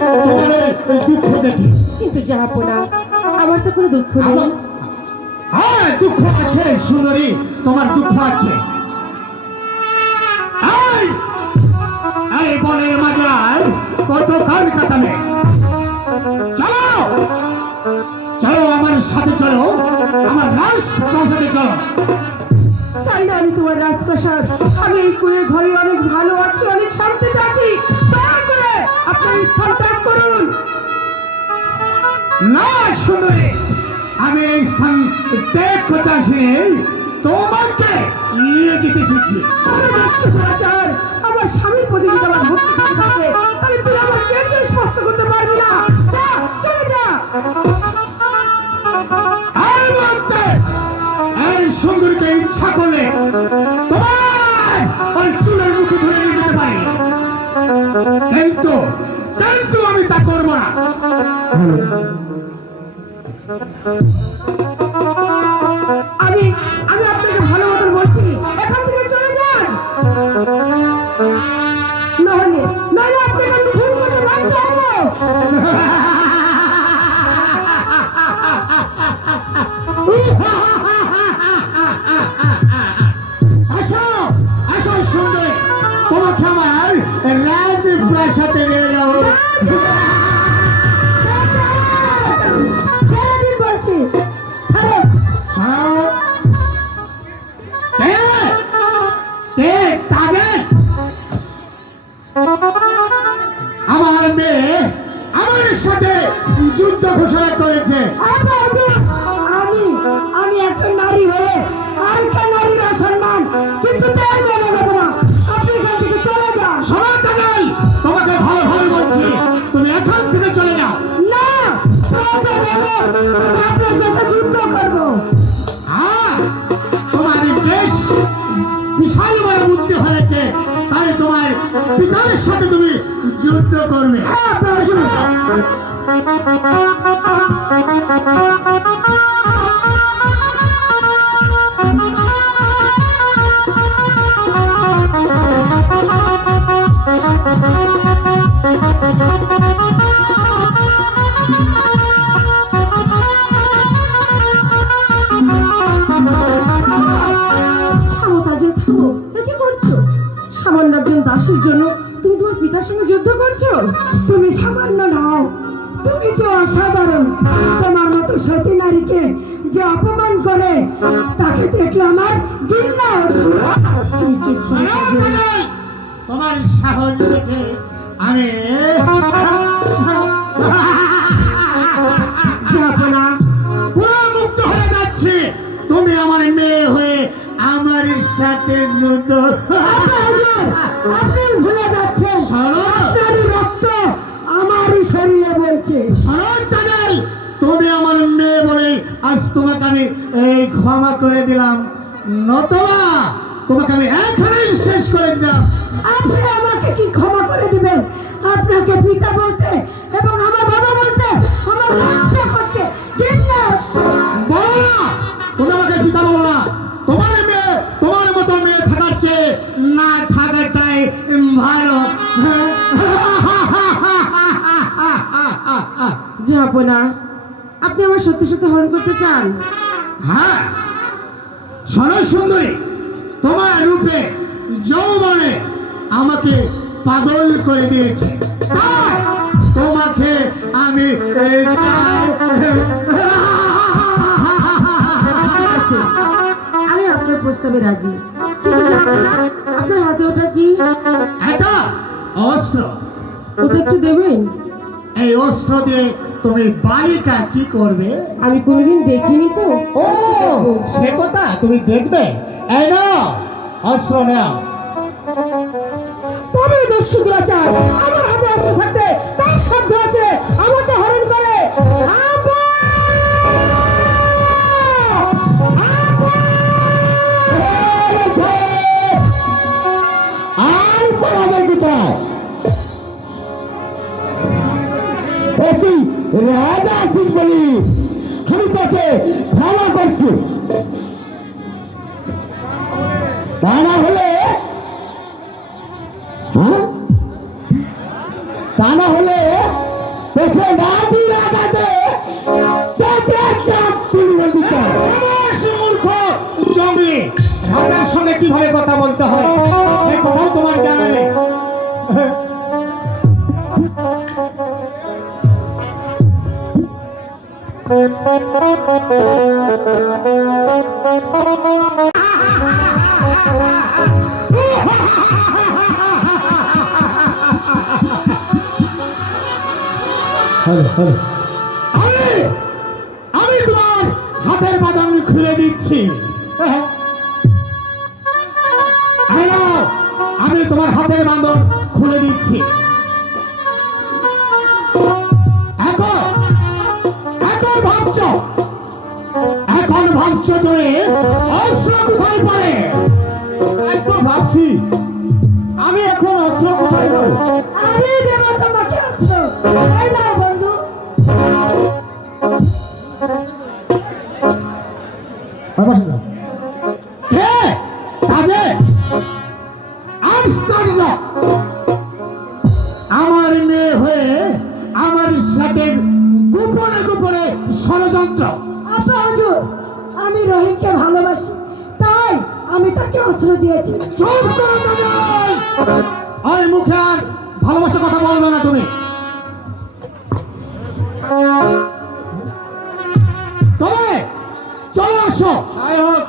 তোমার এই দুঃখ দেখে। কিন্তু জাহাপনা, আমার তো কোনো দুঃখ নেই। হ্যাঁ, দুঃখ আছে সুন্দরী, তোমার দুঃখ আছে। এই এই বনের মাঝায় কত কান কাটাবে। চলো চলো, আমার সাথে চলো, আমার রাজপ্রাসাদে চলো। চাই না আমি তোমার রাজপ্রাসাদ। আমি এই কুঁড়ে ঘরে অনেক ভালো আছি, অনেক শান্তিতে আছি। দয়া করে আপনার স্থান ত্যাগ করুন। না সুন্দরী, আমি এই স্থান ত্যাগ করতে আসিনি, তোমাকে নিয়ে যেতে এসেছি। আমার স্বামীর প্রতি যদি আমার ভক্তি থাকে, তাহলে তুই আমার পেছনে স্পর্শ করতে পারবি না। যা, চলে যা। এই সুন্দরীকে ইচ্ছা করলে তোমার ওই চুলের মুখে ধরে নিয়ে যেতে পারি, কিন্তু কিন্তু আমি তা করবো না। আমি আমি আপনাকে ভালো মতন বলছি, এখান থেকে চলে যান। নইলে নইলে আপনাকে আমি খুন করতে বাধ্য হবো। আসো আসো সুন্দরী, তোমাকে আমার রাজপ্রাসাদে নিয়ে যাবো। সারাদিন বলছি আমার মেয়ে আমার সাথে যুদ্ধ ঘোষণা করেছে। আমি আমি একজন নারী হয়ে আরেকটা নারীর অসম্মান কিছুতেই মেনে নেব না। আপনি এখান থেকে চলে যান। শোনো তাজাল, তোমাকে ভালো ভালো বলছি, তুমি এখান থেকে চলে যাও। না, প্রয়োজন হলে আমি আপনার সাথে যুদ্ধ করবো। হ্যাঁ, তোমার বেশ বিশাল বড় বুদ্ধি হয়েছে, তাই তোমার পিতার সাথে তুমি যুদ্ধ করবে। হ্যাঁ, প্রয়োজন। সামান্য একজন দাসীর জন্য তুমি তোমার পিতার সঙ্গে যুদ্ধ করছো? তুমি সামান্য নাও, তুমি যে অসাধারণ। তোমার মতো সতী নারীকে যে অপমান করে তাকে দেখলে আমার ঘৃণা হচ্ছে। তোমার সাহস দেখে আমি জাহাপনা, পুরো মুক্ত হয়ে যাচ্ছি। তুমি আমার মেয়ে হয়ে আমার সাথে যুদ্ধ। আপনি ভুলে যাচ্ছেন শোনো, আপনারই রক্ত আমারই শরীরে বইছে। শোনো তাজাল, তুমি আমার মেয়ে বলে আজ তোমাকে আমি এই ক্ষমা করে দিলাম, নতুবা তোমাকে আমি এখানেই শেষ করে দিলাম। আপনি আমাকে কি ক্ষমা করে দিবেন? আপনাকে পিতা বলতে এবং আমার বাবা বলতে আমার লজ্জা করছে, ঘৃণা হচ্ছে। বলো না, তুমি আমাকে চিন্তা বলো না। তোমার মেয়ে, তোমার মতো মেয়ে থাকার চেয়ে না থাকাটাই ভালো। জাহাপনা, আপনি আমার সত্যি সত্যি হরণ করতে চান? হ্যাঁ, শোনো সুন্দরী, তোমার রূপে যৌবনে আমাকে পাগল করে দিয়েছে, তাই তোমাকে আমি চাই। ঠিক আছে, আমি আপনার প্রস্তাবে রাজি। কিন্তু জাহাপনা, আপনার হাতে ওটা কি? এটা অস্ত্র। ওটা একটু দেবেন? এই অস্ত্র দিয়ে তুমি বালিকা কি করবে? আমি কোনোদিন দেখিনি তো। ও, সে কথা তুমি দেখবে। এই নাও অস্ত্র, নাও। তবে দস্যু দুরাচার আমার হাতে অস্ত্র থাকতে তার সাধ্য আছে আমাকে হরণ করে। আর পড়াবার কোথায়? তুই রাজা আছিস বলি আমি তোকে ক্ষমা করছি, তা না হলে তা না হলে বলতে হয় সে কথাও তোমার জানা নেই। আমি আমি তোমার হাতের বাঁধন খুলে দিচ্ছি। হ্যালো, আমি তোমার হাতের বাঁধন খুলে দিচ্ছি। এখন এখন ভাবছো তুমি অস্ত্র কোথায় পড়ে? একদম ভাবছি আমি এখন অস্ত্র কোথায় পাবো। আমি দেব তোমাকে অস্ত্র। এই নাও বন্ধু। আমার মেয়ে হয়ে আমার সাথে গোপনে গোপনে ষড়যন্ত্র। আপা হুজুর, আমি রহিমকে ভালোবাসি, তাই আমি তাকে অস্ত্র দিয়েছি। চুপ করো তাজেল! ওই মুখে আর ভালোবাসার কথা বলবে না তুমি। তবে চলে আসো। তাই হোক।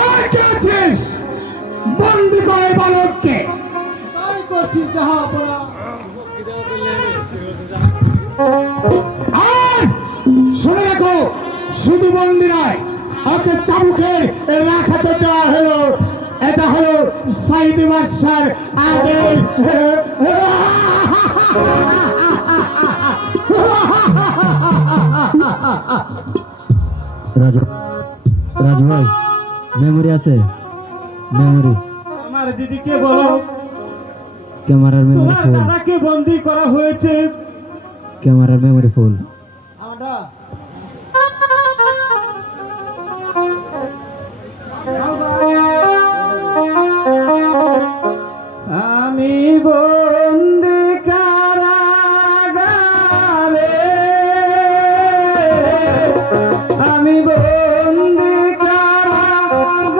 আর কে আছিস? বন্দি করে বালককে। তাই করছি জাহাপনা। আর শুনে রাখো, শুধু বন্দি নয়, ওকে চাবুকের রাখাতে দেওয়া হলো। এটা হলো সাইদি বাদশার আদেশ। রাজু রাজু ভাই, মেমোরি আছে? মেমোরি আমার দিদিকে বলো ক্যামেরার মেমোরি তোমার ফুল। দাদাকে বন্দি করা হয়েছে। ক্যামেরার মেমোরি ফুল। আমি বন্দি কারাগারে, আমি বন্দি কারাগারে।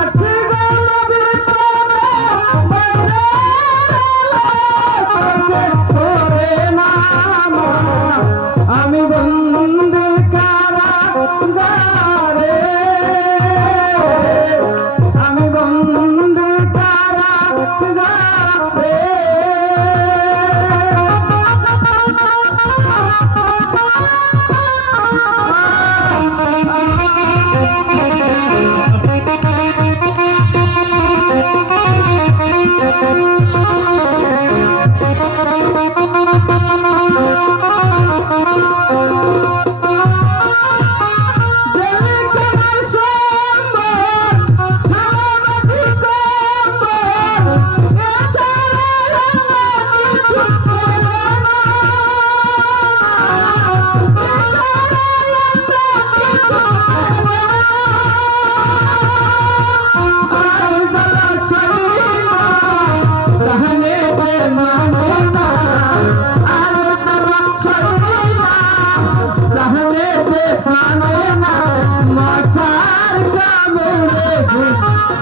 আছে গো নবী প্রেমে বাইরে না আমি বন্দি কারাগারে, আমি বন্দি কারাগারে।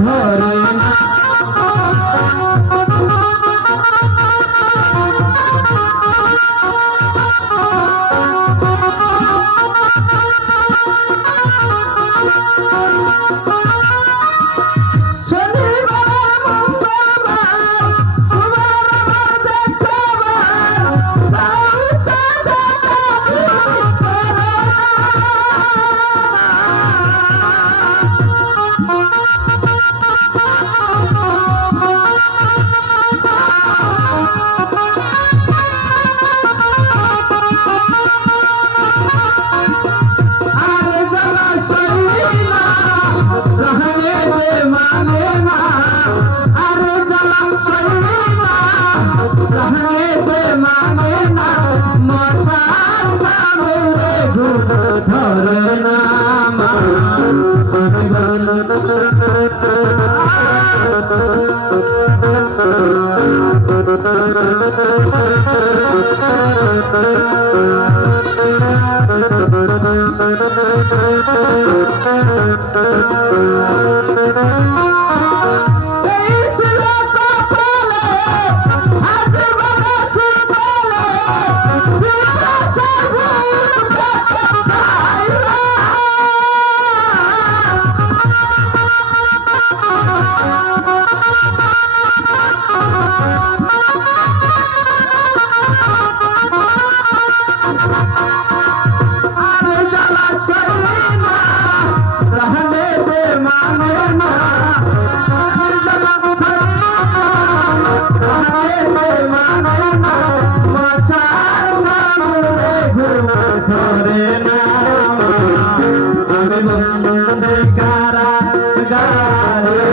ধরে না এই ছিল কপালে, আজ বাতাসে বলে, বিকাশের ভূত চাইবা। আরে জ্বালা সইবে না, रहने दे माने ना, आखिर জ্বালা সইবে না, रहने दे माने ना, মশার নামে ঘুম ধরে না, আমি বন্দে কারাগারে,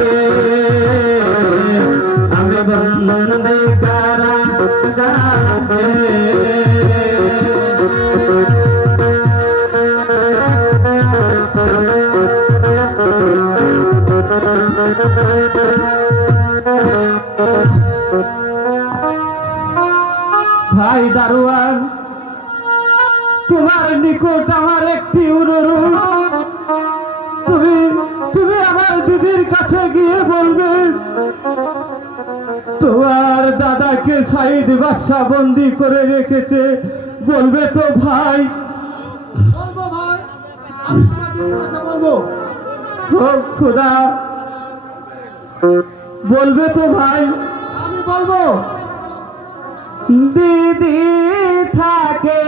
আমি বন্দে কারাগারে। ভাই দারোয়ান, তোমার নিকট আমার একটি অনুরোধ, তুমি তুমি আমার দিদির কাছে গিয়ে বলবে তোমার দাদাকে সাইদ বাদশা বন্দি করে রেখেছে, বলবে তো ভাই? বলবো ভাই, আমি তোমার দিদির কাছে বলবো। ও খুদা, বলবে তো ভাই? আমি বলবো। দিদি থাকে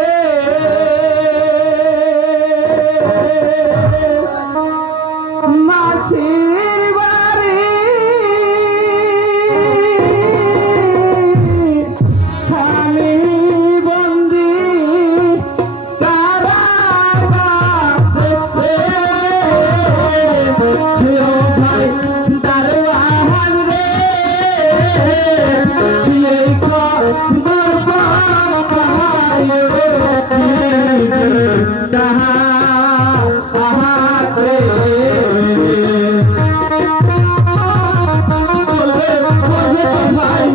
মাসির বাড়ি, আমি বন্দি কারাগারে। ও ভাই দারোয়ান রে, এই খবর পাঠায় কাহা আছে। বলবে বলবে তো ভাই,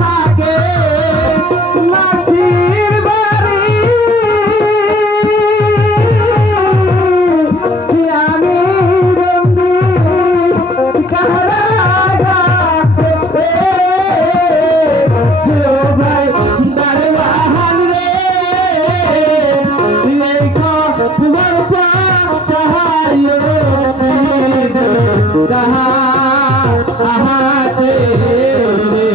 থাকে মাসির বাড়ি, আমি বন্দি কারাগারে। ও ভাই দারোয়ান রে, এই খবর পাঠায় কাহা আছে রে।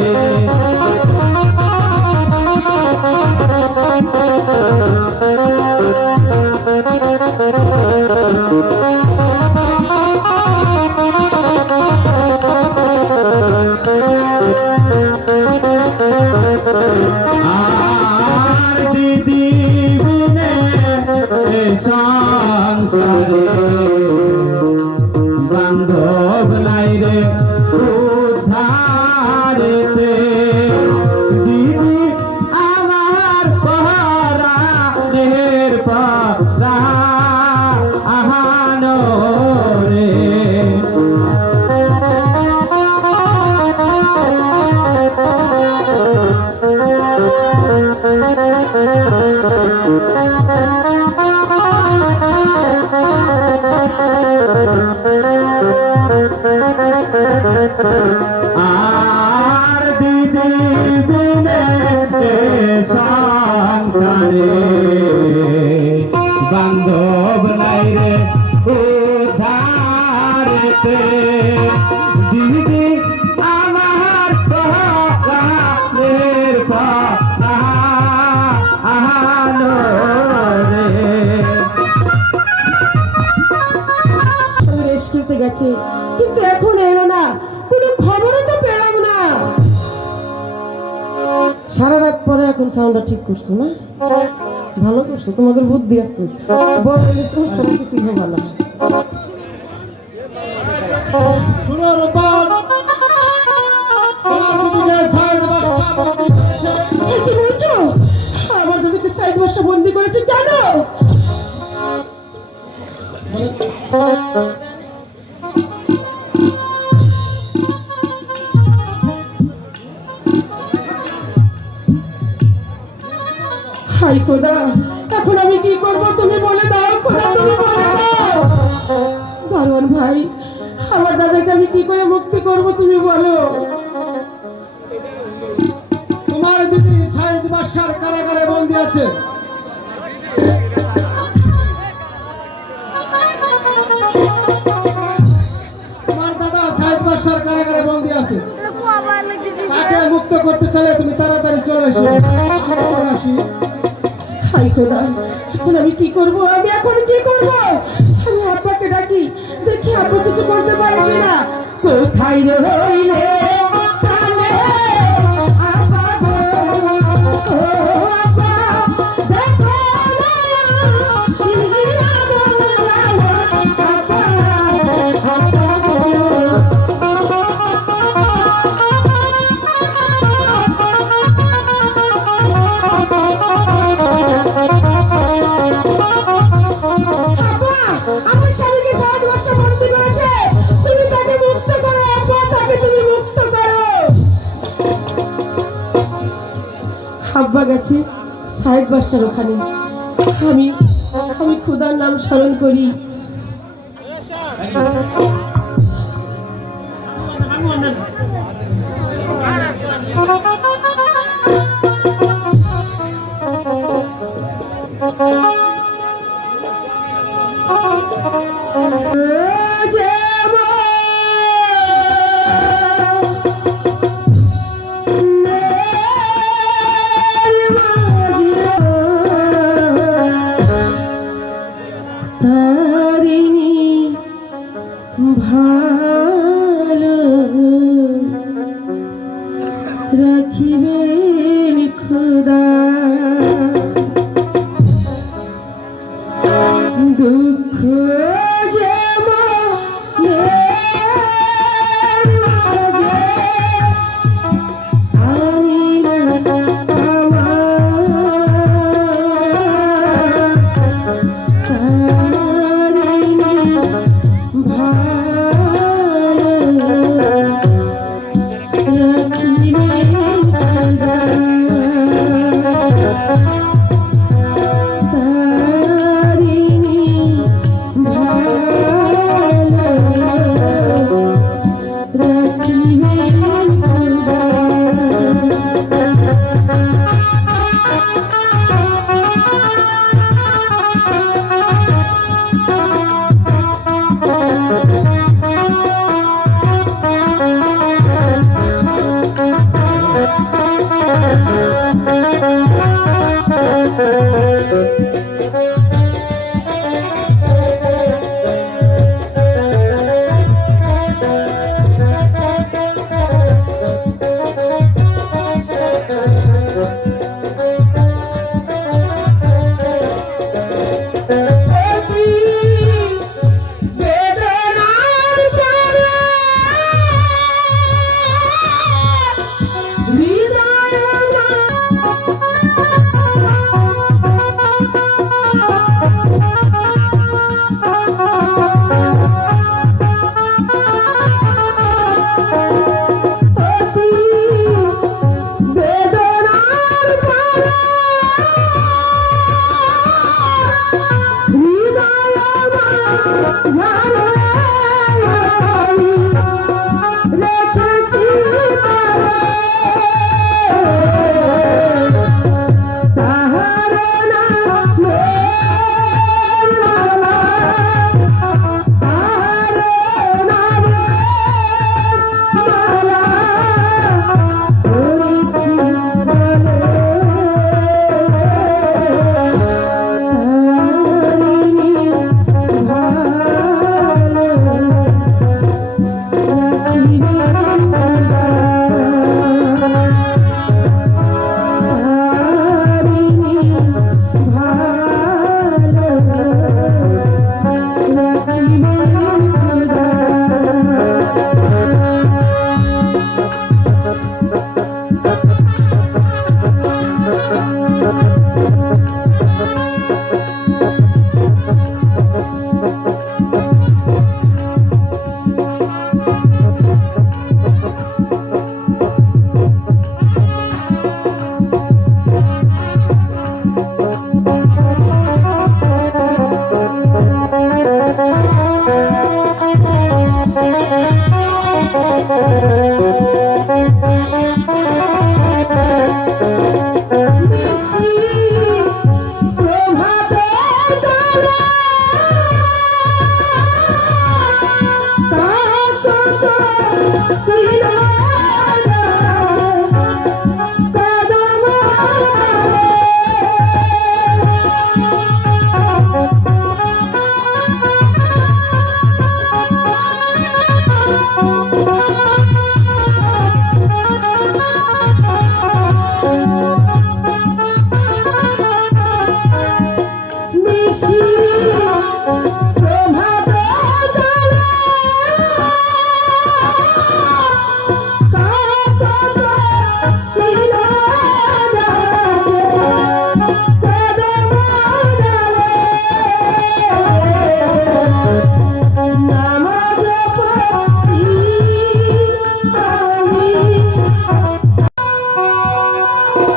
আর দিদি বিনে সংসারে বান্ধব নাই রে উদ্ধারেতে, দিদি আমার পরাণের পরানো রে। আর দিদি বিনে সংসারে বান্ধব নাই রে উদ্ধারেতে, দিদি আমার পরাণের পরানো রে। রেস খেলতে গেছে, কিন্তু এখন এলো না, কোনো খবরও তো পেলাম না। সারা রাত পরে এখন সাউন্ডটা ঠিক করছো না? ভালো করছো, তোমাদের বুদ্ধি আছে। বড় হলে তোমার সব কিছু হবে না। শুনো রূপা, তোমার যদি হাই খোদা, এখন আমি কি করব তুমি বলে দাও খোদা, তুমি বলে দাও। দারোয়ান ভাই, আমার দাদাকে আমি কি করে মুক্তি করব তুমি বলো। তোমার দিদি সাইদ বাদশার কারাগারে বন্দী আছে। তোমার দাদা সাইদ বাদশার কারাগারে বন্দী আছে। তাকে মুক্ত করতে চাইলে তুমি তাড়াতাড়ি চলে এসো। আমরা আসি। হাই খোদা, এখন আমি কি করব, আমি এখন কি করব। আমি আব্বাকে ডাকি, দেখি আব্বা কিছু করতে পারে কিনা। কোথায় রইলে প্রাণে আব্বা গো, ও আব্বা, দেখো না শিলা বলালো, আব্বা, আব্বা গো। আব্বা, আমার স্বামীকে সারা বর্ষা বন্দী করেছে, তুমি তাকে মুক্ত করো আব্বা, তাকে তুমি মুক্ত করো। আব্বা গেছে সাইদ বাদশার ওখানে। আমি আমি খোদার নাম স্মরণ করি। তারিণী ভালো রাখিবেন খোদা, দুঃখ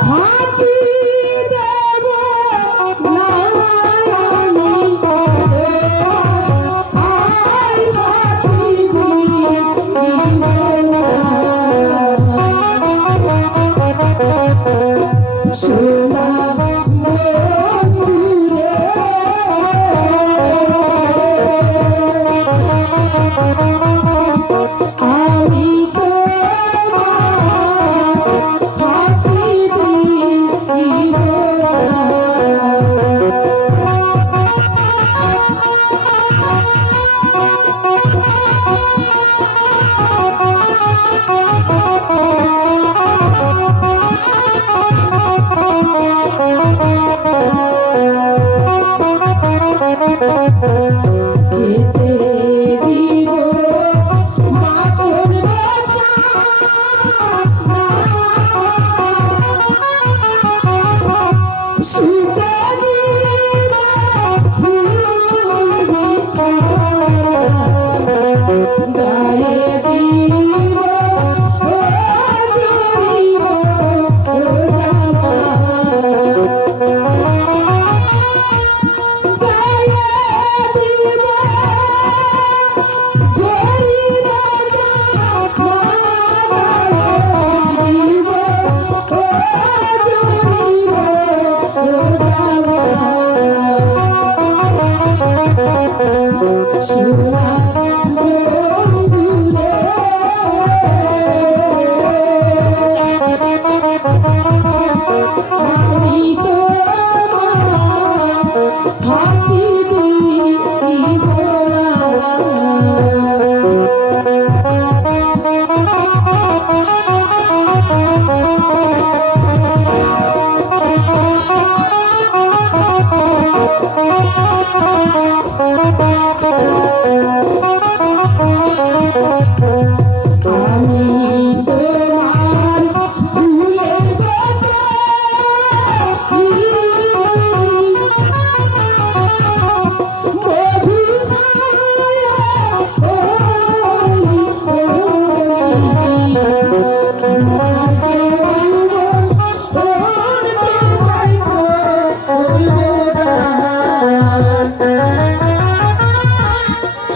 ফাঁকি দেব না আমি আই ফাঁকি দিব সোনা আমি তো ফাঁকি দিব যেতে দিব মাখন বাঁচা শীতে দিব ফুল বিছানা গায়ে দিব ও জড়িব ও জামা গায়ে দিব জড়িব জামা দিব ও জড়িব ও জামা সোনা বন্ধুরে আমি তোমার ফাঁকি দিব আমি তোমার ভুলের কথা মধু ধারা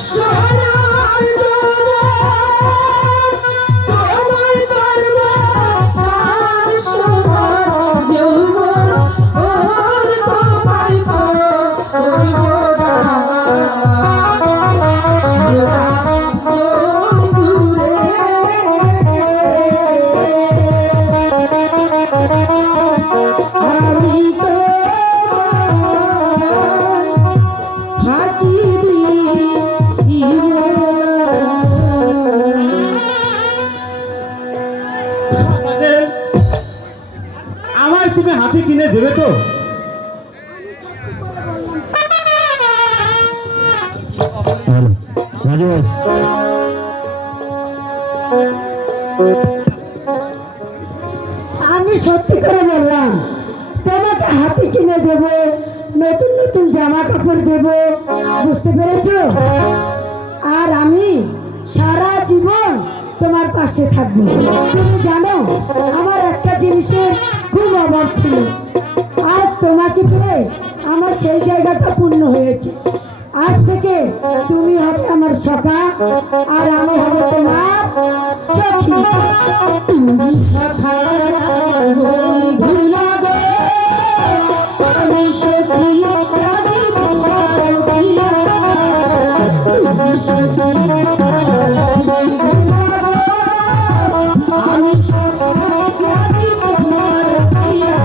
সোনার তোমার দরবার সোনার যৌবন ওর তোমায় করব বন্ধুরে আমি তোমার ফাঁকি দিব আমার তুমি হাতে কিনে দেবে তো? হ্যালো রাজু ভাই, আমি সত্যি করে বললাম তোমাকে হাতে কিনে দেব, নতুন নতুন জামা কাপড় দেব, বুঝতে পেরেছো? আর আমি সারা জীবন তোমার পাশে থাকবো। তুমি জানো আমার একটা জিনিসের খুব অভাব ছিল, আজ তোমাকে পেয়ে আমার সেই জায়গাটা পূর্ণ হয়েছে। আজ থেকে তুমি হবে আমার সখা আর আমি হবে তোমার সখী। তুমি সখা আমার বন্ধু লাগে, আমি সখী লাগি তোমার প্রিয়া। তুমি সখী আমার বন্ধু লাগে, আমি সখী লাগি তোমার প্রিয়া।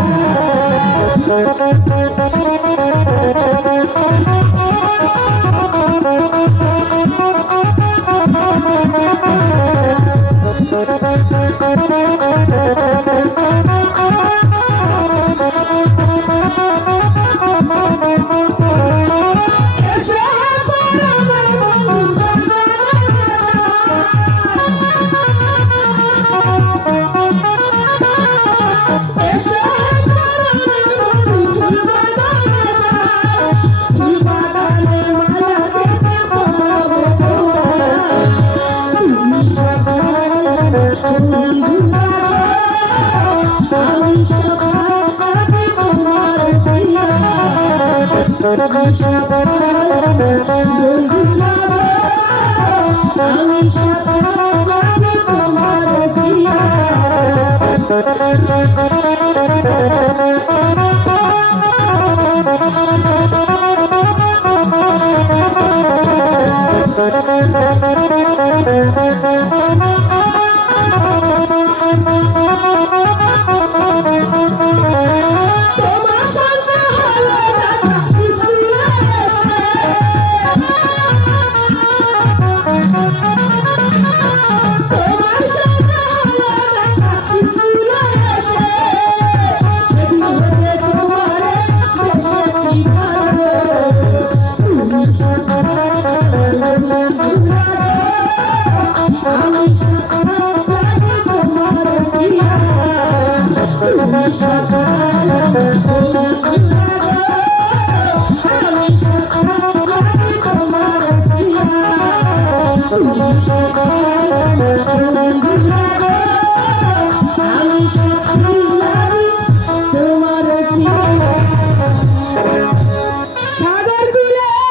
আমি সাথে তোমার প্রিয়া তোমার সঙ্গে হলো দেখা স্কুলে এসে তোমার সঙ্গে হলো দেখা স্কুলে এসে সেদিন হতে তোমারে এসেছি ভালো তুমি সাথে আমি সাথে তোমার প্রিয়া তুমি সাথে আমি সাথে তোমার প্রিয়া তুমি সাথে আমি সাথে তোমার প্রিয়া সাগর গুলের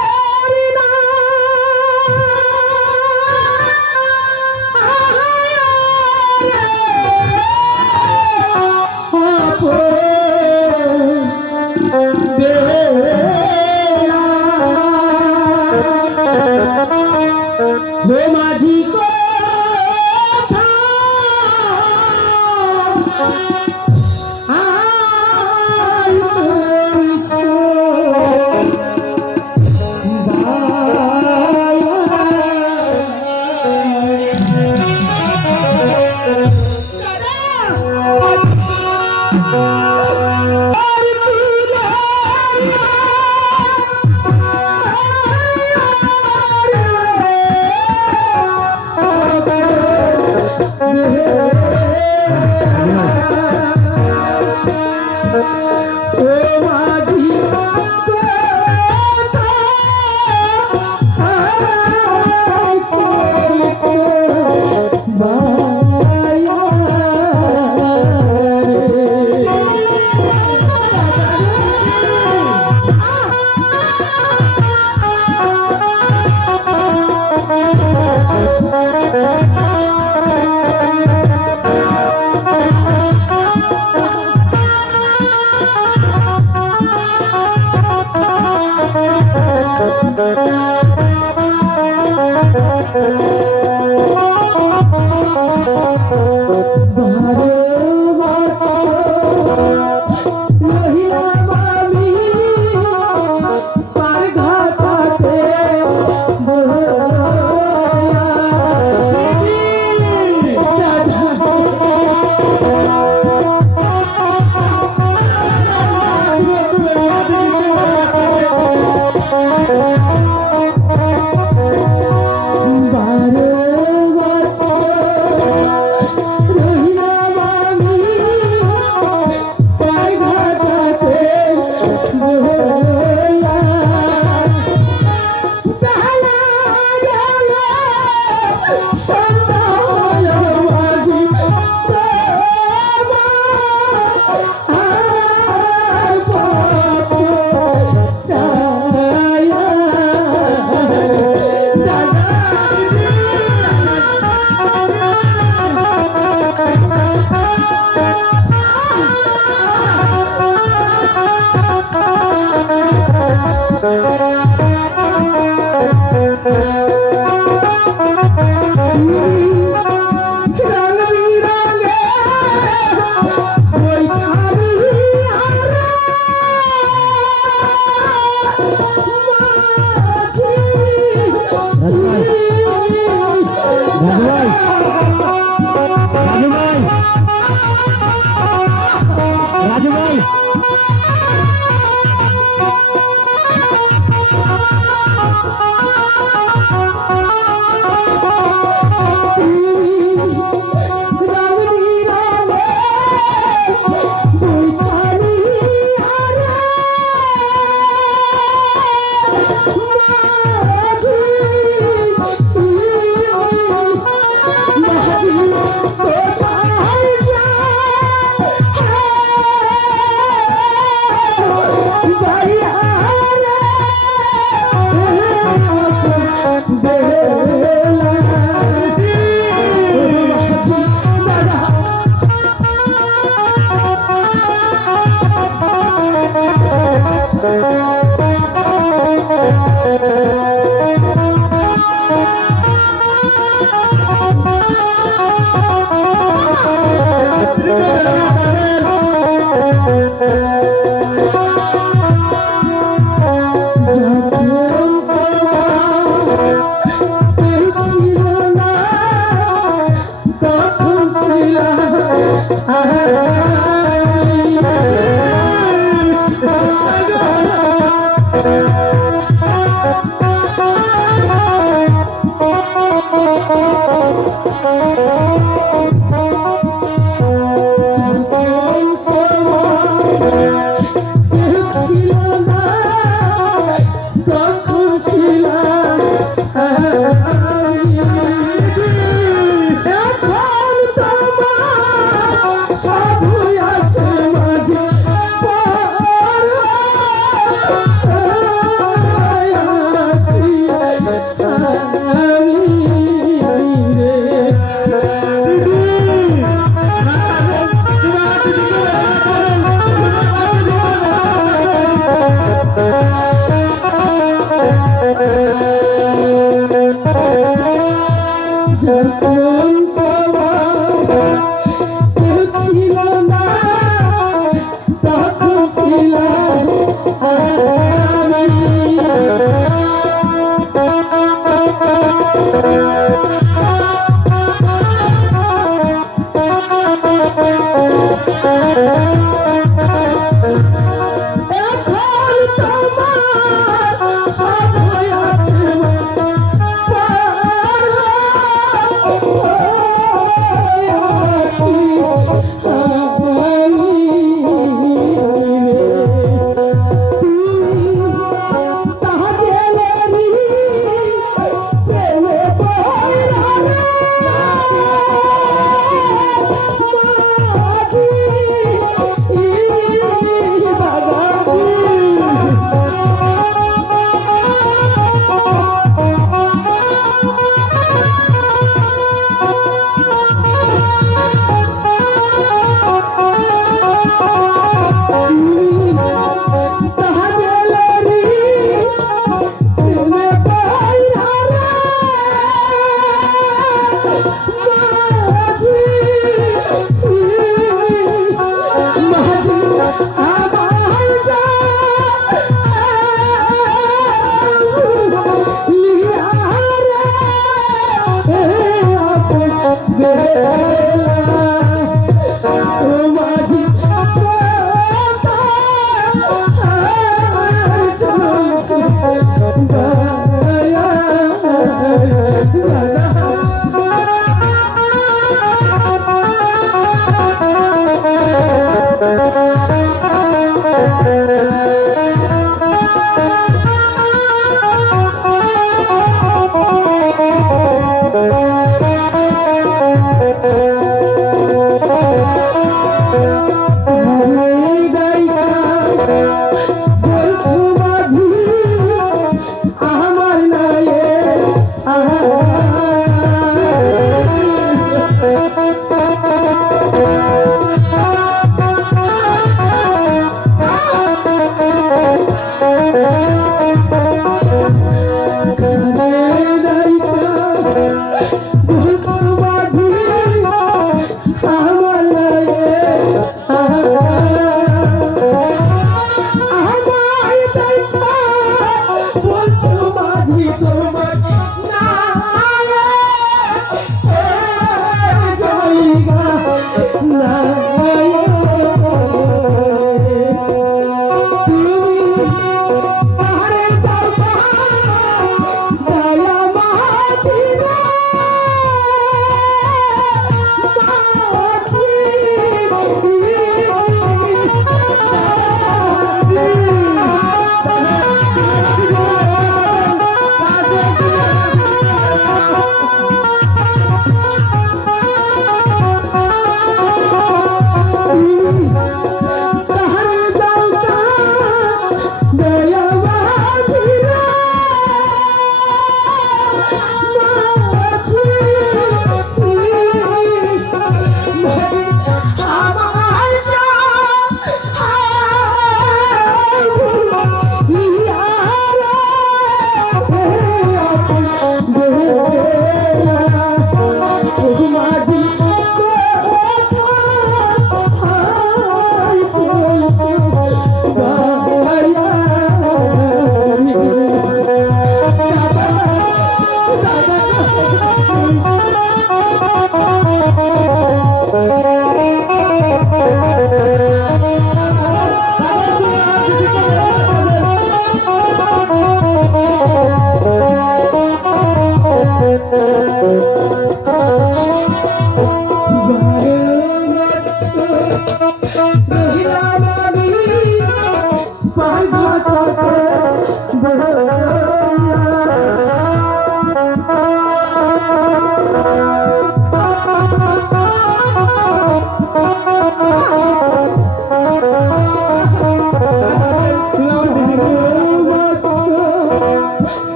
মাঝি কথা আই চলছে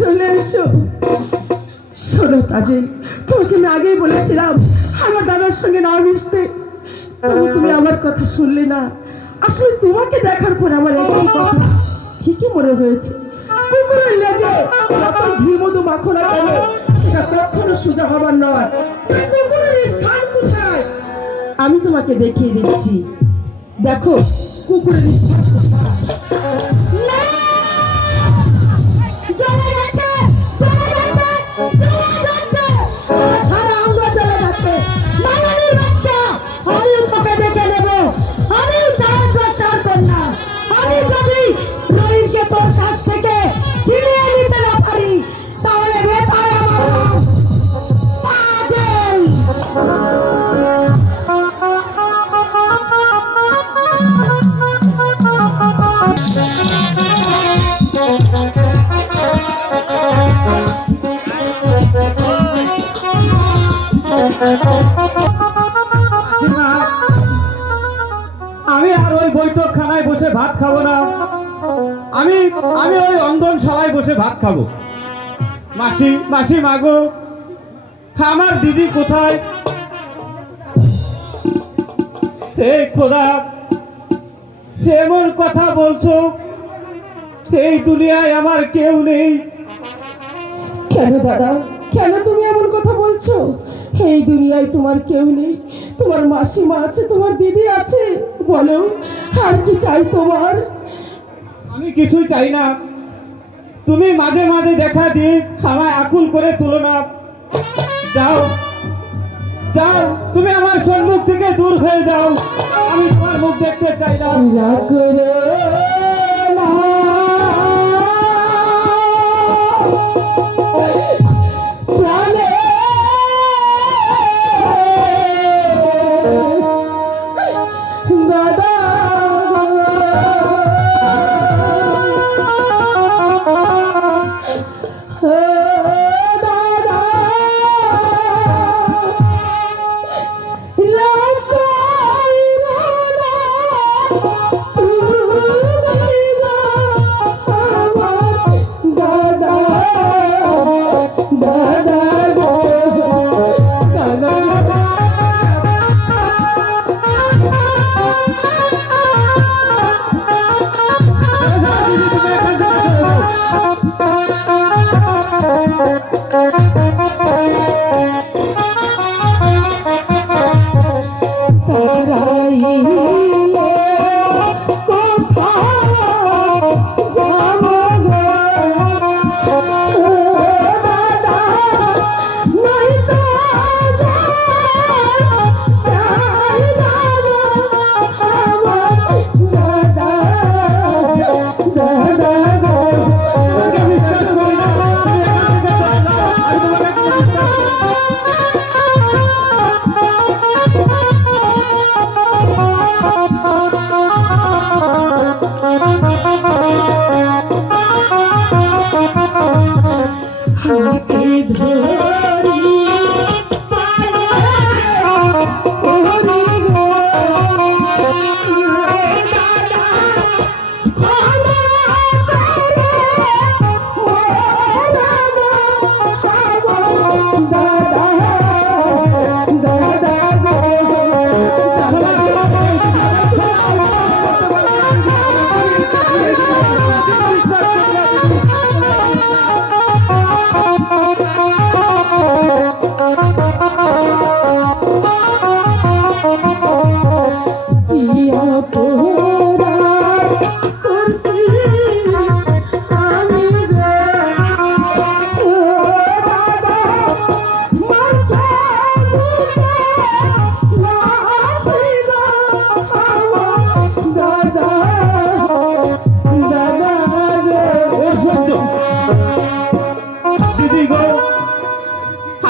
চলে এসো। শোনো তাজিল, তোমাকে আমি আগেই বলেছিলাম আমার দাদার সঙ্গে না মিশতে, তবে তুমি আমার কথা শুনলে না। আসলে তোমাকে দেখার পর আমার একই কথা ঠিকই মনে হয়েছে, কুকুরের লেজে যত ঘি মধু মাখো না কেন সেটা কখনো সোজা হবার নয়। এই কুকুরের স্থান কোথায় আমি তোমাকে দেখিয়ে দিচ্ছি। দেখো কুকুরের স্থান সারা অঙ্গ চলে যাচ্ছে। মালানির বাচ্চা, আমিও তোকে দেখে নেব। আমিও চার কন্যা। আমি যদি রহিমকে তোর কাছ থেকে ছিনিয়ে নিতে না পারি তাহলে বেতায় আমার নাম তাজেল। মাসিমা, আমি আর ওই বৈঠকখানায় বসে ভাত খাবো না। আমি আমি ওই রন্ধনশালায় বসে ভাত খাবো। মাসি মাগো, আমার দিদি কোথায়? হে খোদা, এমন কথা বলছো, এই দুনিয়ায় আমার কেউ নেই। কেন দাদা, কেন তুমি এমন কথা বলছো? এই দুনিয়ায় তোমার কেউ নেই, তোমার মাসিমা আছে, তোমার দিদি আছে। বলো আর কি চাই তোমার? আমি কিছু চাই না, তুমি মাঝে মাঝে দেখা দিয়ে আমায় আকুল করে তুলো না। যাও যাও, তুমি আমার সম্মুখ থেকে দূর হয়ে যাও। আমি তোমার মুখ দেখতে চাই না। রাগ করো না, প্রাণে দাদা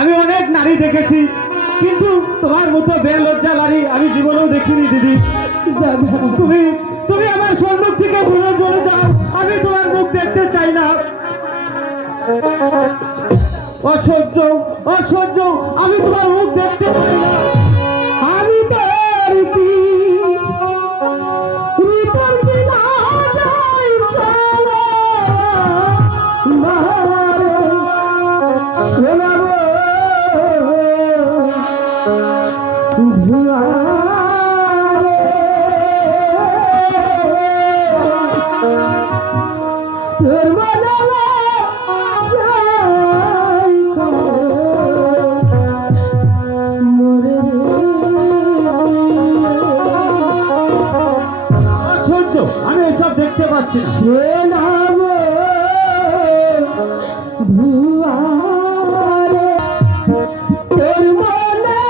আমি অনেক নারী দেখেছি, কিন্তু তোমার মতো বেলজ্জা নারী আমি জীবনেও দেখিনি দিদি। তুমি তুমি আমার সম্মুখ থেকে দূরে চলে যাও, আমি তোমার মুখ দেখতে চাই না। অসহ্য অসহ্য, আমি তোমার মুখ দেখতে চাই না। আমি তোর বিতর্কে না যাই চলো পাচ্ছি না। সে নাম ভুয়ারে তোর মনে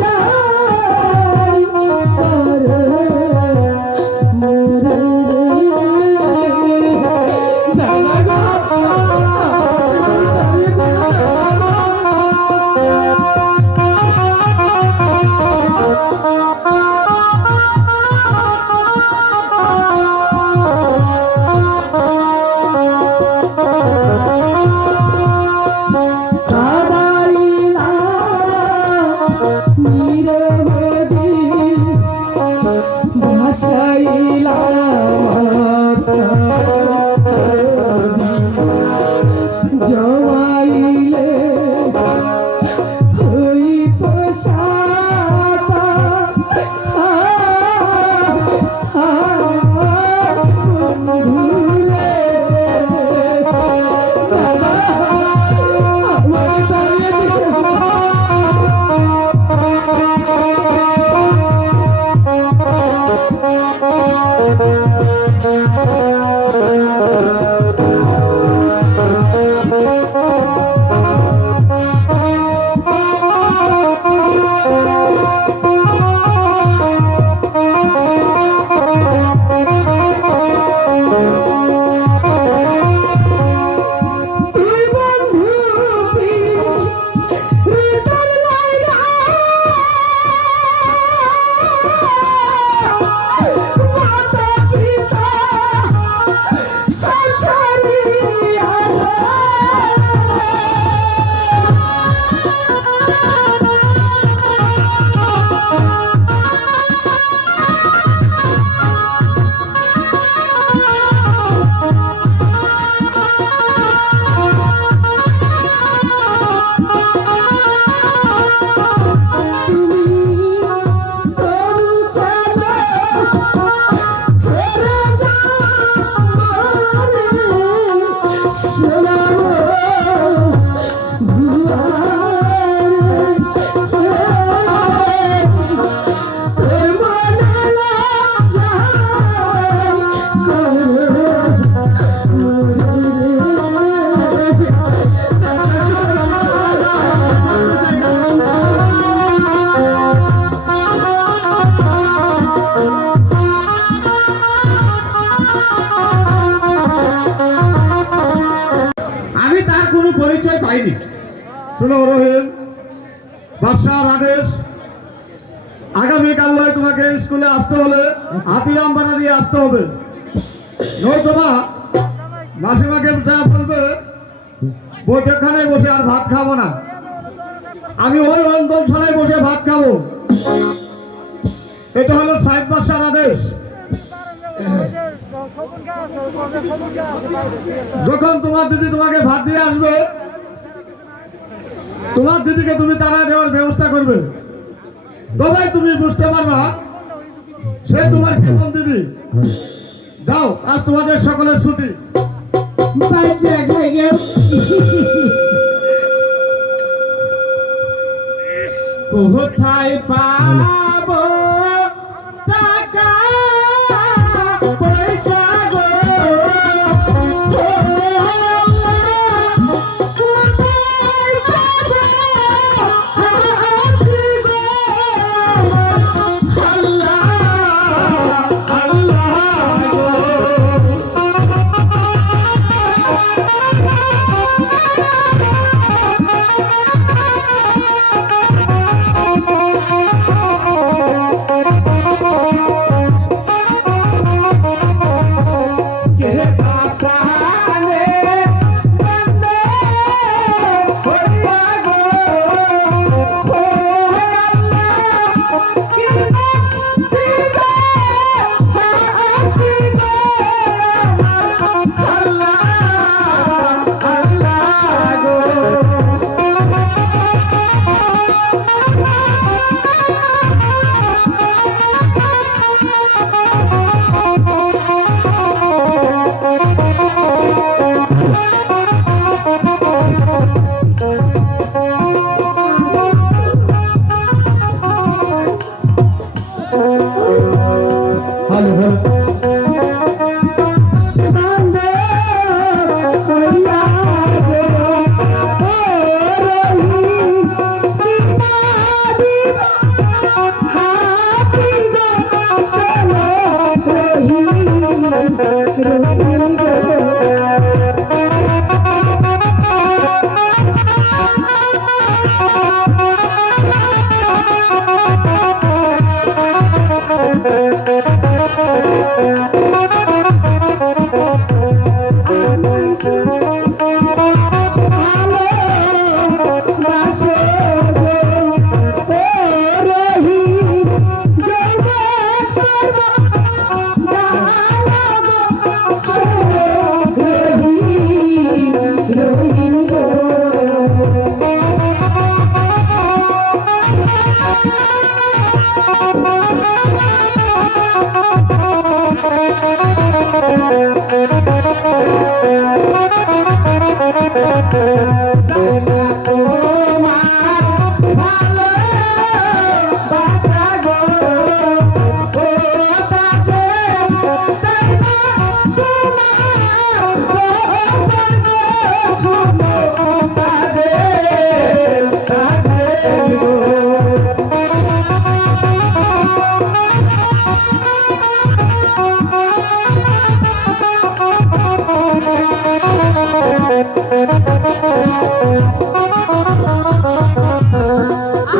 যাই করে মোরে দাদা কাদাইলা নিরবধি ভাসাইলা জমাইলে হইত সাতা ভুলে বাবা আমাকে তাড়িয়ে দিতে তুই বন্ধু রিতর লাইগা মাতা পিতা সঞ্চারিয়া তুমি করু কেন ছেড়ে যাওয়া শোনাবো তোর মনে আমি তার কোনো পরিচয় পাইনি। শোনো রহিম, বাদশার আদেশ, আগামীকাল নয় তোমাকে স্কুলে আসতে হলে হাতিরাম বানা দিয়ে আসতে হবে, নয়তোবা মাসিমাকে যা বলবে বৈঠকখানায় বসে আর ভাত খাবো না, আমি ওই অন্দরছানায় বসে ভাত খাবো। এটা হলো সাইদ বাদশার আদেশ। যখন তোমার দিদি তোমাকে ভাত দিয়ে আসবে, তোমার দিদিকে তুমি তাড়া দেওয়ার ব্যবস্থা করবে, তবে তুমি বুঝতে পারবা সে তোমার কেমন দিদি। যাও, আজ তোমাদের সকলের ছুটি। বাচ্চা খাই গেল কোথায় পাবো টাকা পয়সা গো? কোথায় পাবো হাতি গো? আল্লাহ আল্লাহ গো।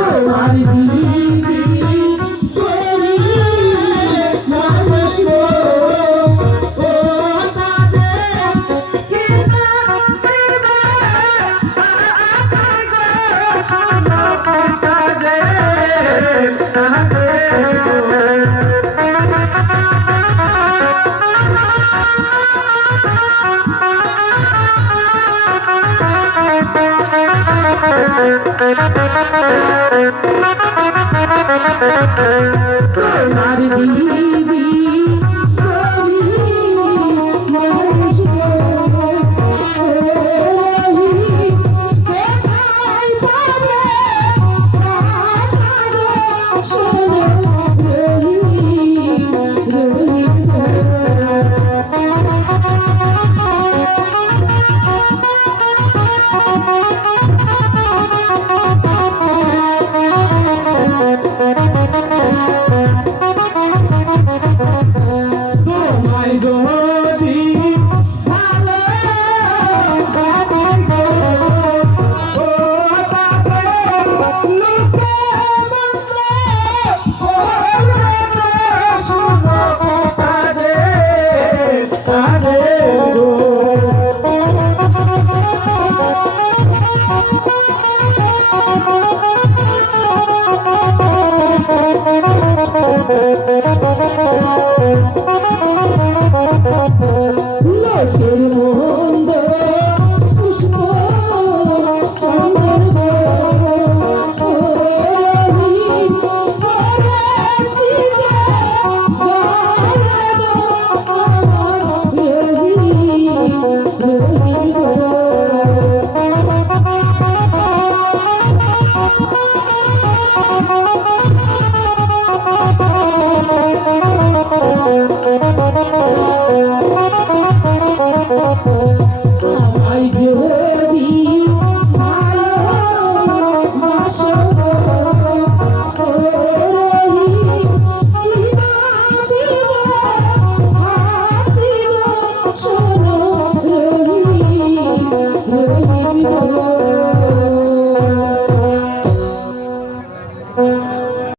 আমার দিদি মানুষ গো, ও তাদের কেনা দেবা, গো শোনো তোমার দিদি